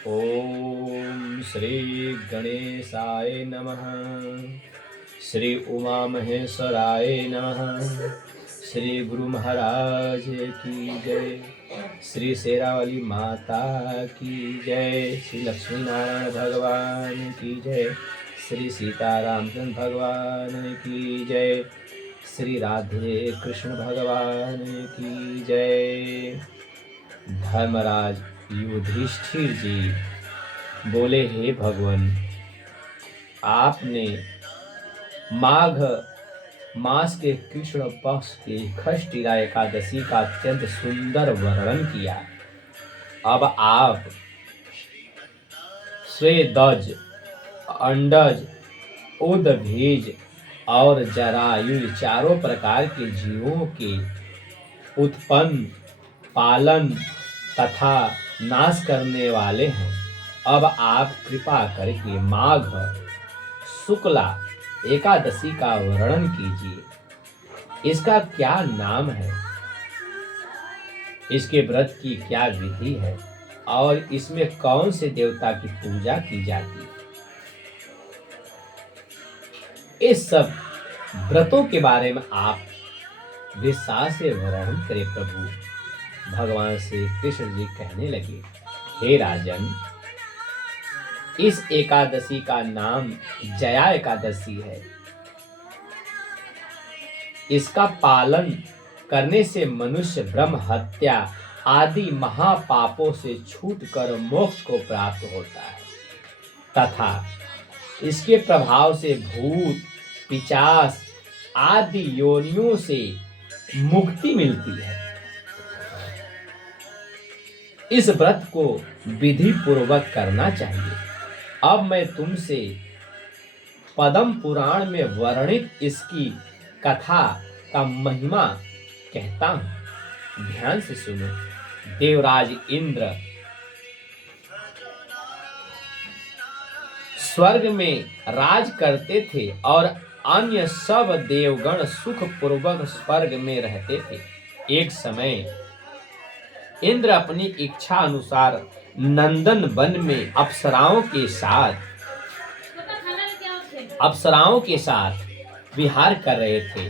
ओम श्री गणेशाय नमः। श्री उमा महेश्वराय नमः। श्री गुरु महाराज की जय। श्री शेरावाली माता की जय। श्री लक्ष्मी नारायण भगवान की जय। श्री सीतारामचंद्र भगवान की जय। श्री राधे कृष्ण भगवान की जय। धर्मराज युधिष्ठिर जी बोले, हे भगवान, आपने माघ मास के कृष्ण पक्ष की खष्टिला एकादशी का अत्यंत सुंदर वर्णन किया। अब आप स्वेदज, अंडज, उदभीज और जरायु चारों प्रकार के जीवों के उत्पन्न, पालन तथा नाश करने वाले हैं। अब आप कृपा करके माघ शुक्ला एकादशी का वर्णन कीजिए। इसका क्या नाम है, इसके व्रत की क्या विधि है और इसमें कौन से देवता की पूजा की जाती है। इस सब व्रतों के बारे में आप विस्तार से वर्णन करें प्रभु। भगवान श्री कृष्ण जी कहने लगे, हे राजन, इस एकादशी का नाम जया एकादशी है। इसका पालन करने से मनुष्य ब्रह्म हत्या आदि महापापों से छूटकर मोक्ष को प्राप्त होता है तथा इसके प्रभाव से भूत, पिशाच आदि योनियों से मुक्ति मिलती है। इस व्रत को विधि पूर्वक करना चाहिए। अब मैं तुमसे पद्म पुराण में वर्णित इसकी कथा का महिमा कहता हूं, ध्यान से सुनो। देवराज इंद्र स्वर्ग में राज करते थे और अन्य सब देवगण सुख पूर्वक स्वर्ग में रहते थे। एक समय इंद्र अपनी इच्छा अनुसार नंदन वन में अप्सराओं के साथ विहार कर रहे थे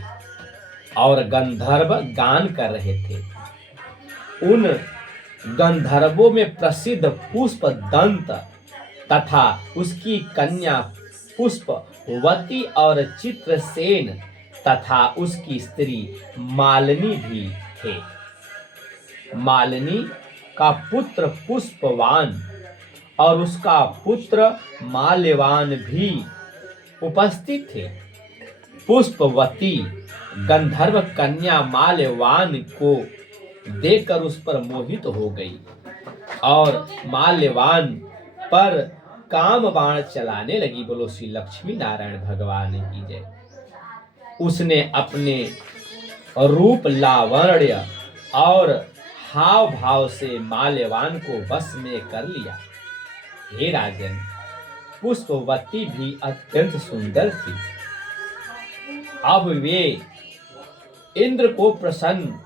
और गंधर्व गान कर रहे थे। उन गंधर्वों में प्रसिद्ध पुष्प दंत तथा उसकी कन्या पुष्पवती और चित्रसेन तथा उसकी स्त्री मालिनी भी थे। मालिनी का पुत्र पुष्पवान और उसका पुत्र माल्यवान भी उपस्थित थे। पुष्पवती गंधर्व कन्या माल्यवान को देखकर उस पर मोहित हो गई और माल्यवान पर काम बाण चलाने लगी। बोलो श्री लक्ष्मी नारायण भगवान की जय। उसने अपने रूप, लावण्य और हाव भाव से माल्यवान को वश में कर लिया। हे राजन, पुष्पवती भी अत्यंत सुंदर थी। अब वे इंद्र को प्रसन्न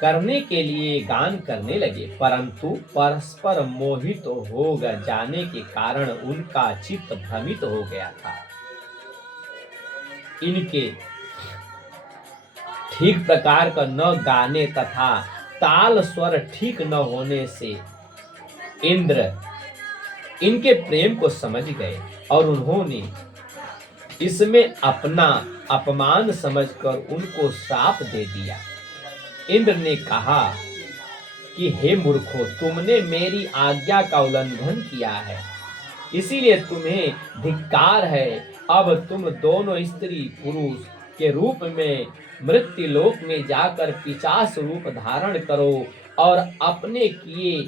करने के लिए गान करने लगे, परंतु परस्पर मोहित हो जाने के कारण उनका चित्त भ्रमित हो गया था। इनके ठीक प्रकार का न गाने तथा ताल स्वर ठीक न होने से इंद्र इनके प्रेम को समझ गए और उन्होंने इसमें अपना अपमान समझकर उनको श्राप दे दिया। इंद्र ने कहा कि हे मूर्खों, तुमने मेरी आज्ञा का उल्लंघन किया है, इसीलिए तुम्हें धिक्कार है। अब तुम दोनों स्त्री पुरुष के रूप में मृत्युलोक में जाकर पिशाच रूप धारण करो और अपने किए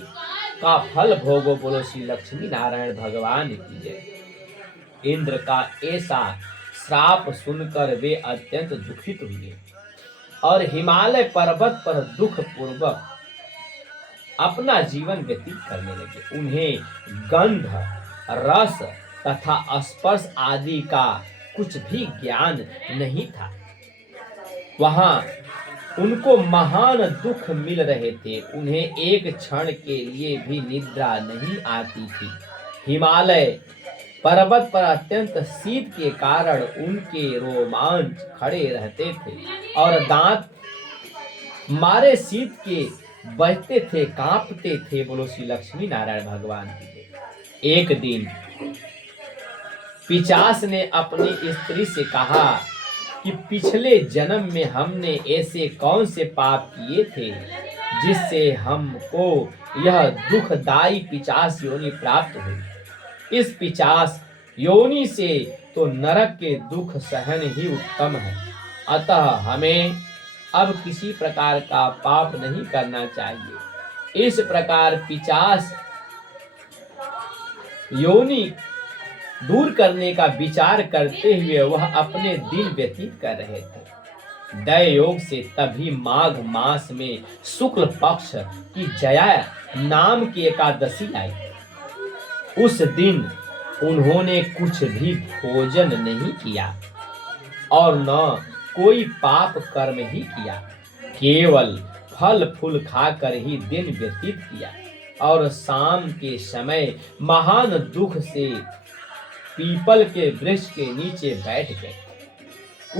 का फल भोगो। बोलो श्री लक्ष्मी नारायण भगवान की जय। इंद्र का ऐसा श्राप सुनकर वे अत्यंत दुखित हुए और हिमालय पर्वत पर दुख पूर्वक अपना जीवन व्यतीत करने लगे। उन्हें गंध, रस तथा स्पर्श आदि का कुछ भी ज्ञान नहीं था। वहां उनको महान दुख मिल रहे थे। उन्हें एक क्षण के लिए भी निद्रा नहीं आती थी। हिमालय पर्वत पर अत्यंत शीत के कारण उनके रोमांच खड़े रहते थे और दांत मारे शीत के बजते थे, कांपते थे। बोलो श्री लक्ष्मी नारायण भगवान की जय। एक दिन पिशाच ने अपनी स्त्री से कहा कि पिछले जन्म में हमने ऐसे कौन से पाप किए थे जिससे हमको यह दुखदाई पिशाच योनि प्राप्त हुई। इस पिशाच योनि से तो नरक के दुख सहन ही उत्तम है। अतः हमें अब किसी प्रकार का पाप नहीं करना चाहिए। इस प्रकार पिशाच योनि दूर करने का विचार करते हुए वह अपने दिन व्यतीत कर रहे थे। दय योग से तभी माघ मास में शुक्ल पक्ष की जया नाम की एकादशी आई। उस दिन उन्होंने कुछ भी भोजन नहीं किया और न कोई पाप कर्म ही किया, केवल फल फूल खाकर ही दिन व्यतीत किया और शाम के समय महान दुख से पीपल के वृक्ष के नीचे बैठ गए।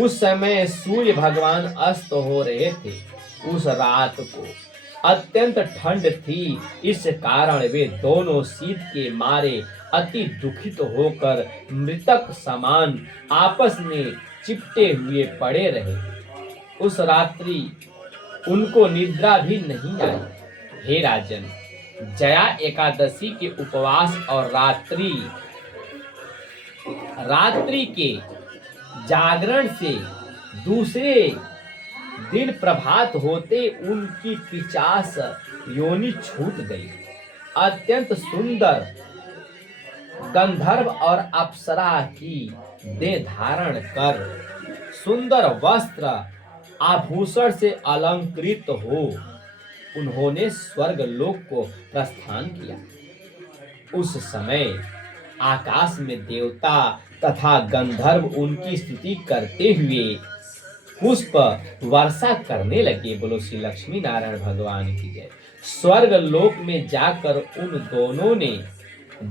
उस समय सूर्य भगवान अस्त हो रहे थे। उस रात को अत्यंत ठंड थी, इस कारण वे दोनों शीत के मारे अति दुखित होकर मृतक समान आपस में चिपटे हुए पड़े रहे। उस रात्रि उनको निद्रा भी नहीं आई। हे राजन, जया एकादशी के उपवास और रात्रि के जागरण से दूसरे दिन प्रभात होते उनकी पिशाच योनि छूट गई। अत्यंत सुंदर गंधर्व और अप्सरा की देह धारण कर सुंदर वस्त्र आभूषण से अलंकृत हो उन्होंने स्वर्ग लोक को प्रस्थान किया। उस समय आकाश में देवता तथा गंधर्व उनकी स्तुति करते हुए पुष्प वर्षा करने लगे। बोलो श्री लक्ष्मी नारायण भगवान की जय। स्वर्ग लोक में जाकर उन दोनों ने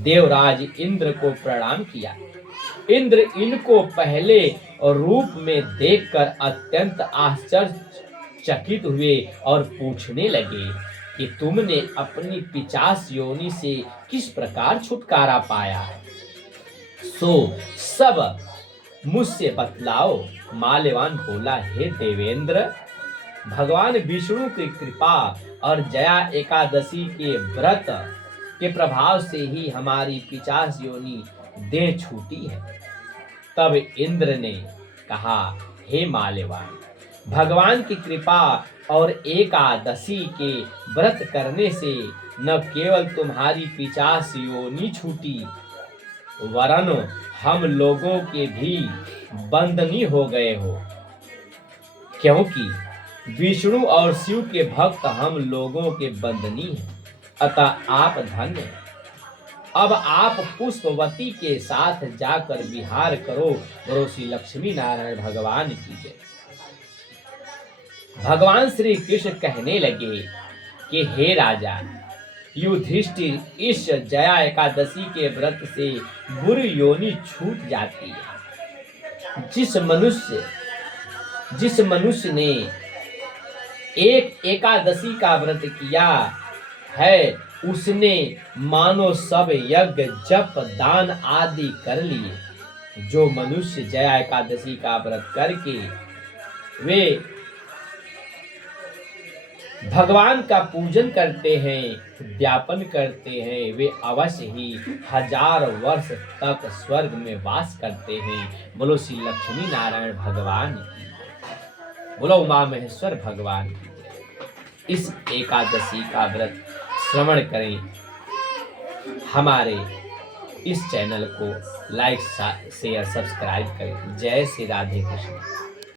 देवराज इंद्र को प्रणाम किया। इंद्र इनको पहले रूप में देखकर अत्यंत आश्चर्यचकित हुए और पूछने लगे कि तुमने अपनी पिशाच योनि से किस प्रकार छुटकारा पाया, सो सब मुझसे बतलाओ। माल्यवान बोला, हे देवेंद्र, भगवान विष्णु की कृपा और जया एकादशी के व्रत के प्रभाव से ही हमारी पिशाच योनि देह छूटी है। तब इंद्र ने कहा, हे माल्यवान, भगवान की कृपा और एकादशी के व्रत करने से न केवल तुम्हारी पिशाच योनि छूटी, वरन हम लोगों के भी बंधनी हो गए हो, क्योंकि विष्णु और शिव के भक्त हम लोगों के बंधनी हैं। अतः आप धन्य हैं। अब आप पुष्पवती के साथ जाकर विहार करो। बोलो श्री लक्ष्मी नारायण भगवान की जय। भगवान श्री कृष्ण कहने लगे कि हे राजा युधिष्ठिर, इस जया एकादशी के व्रत से बुरी योनि छूट जाती है। जिस मनुष्य ने एक एकादशी का व्रत किया है, उसने मानो सब यज्ञ जप दान आदि कर लिए। जो मनुष्य जया एकादशी का व्रत करके वे भगवान का पूजन करते हैं, ज्ञापन करते हैं, वे अवश्य ही 1000 वर्ष तक स्वर्ग में वास करते हैं। बोलो श्री लक्ष्मी नारायण भगवान की जय। बोलो उमा महेश्वर भगवान की जय। इस एकादशी का व्रत श्रवण करें। हमारे इस चैनल को लाइक शेयर सब्सक्राइब करें। जय श्री राधे कृष्ण।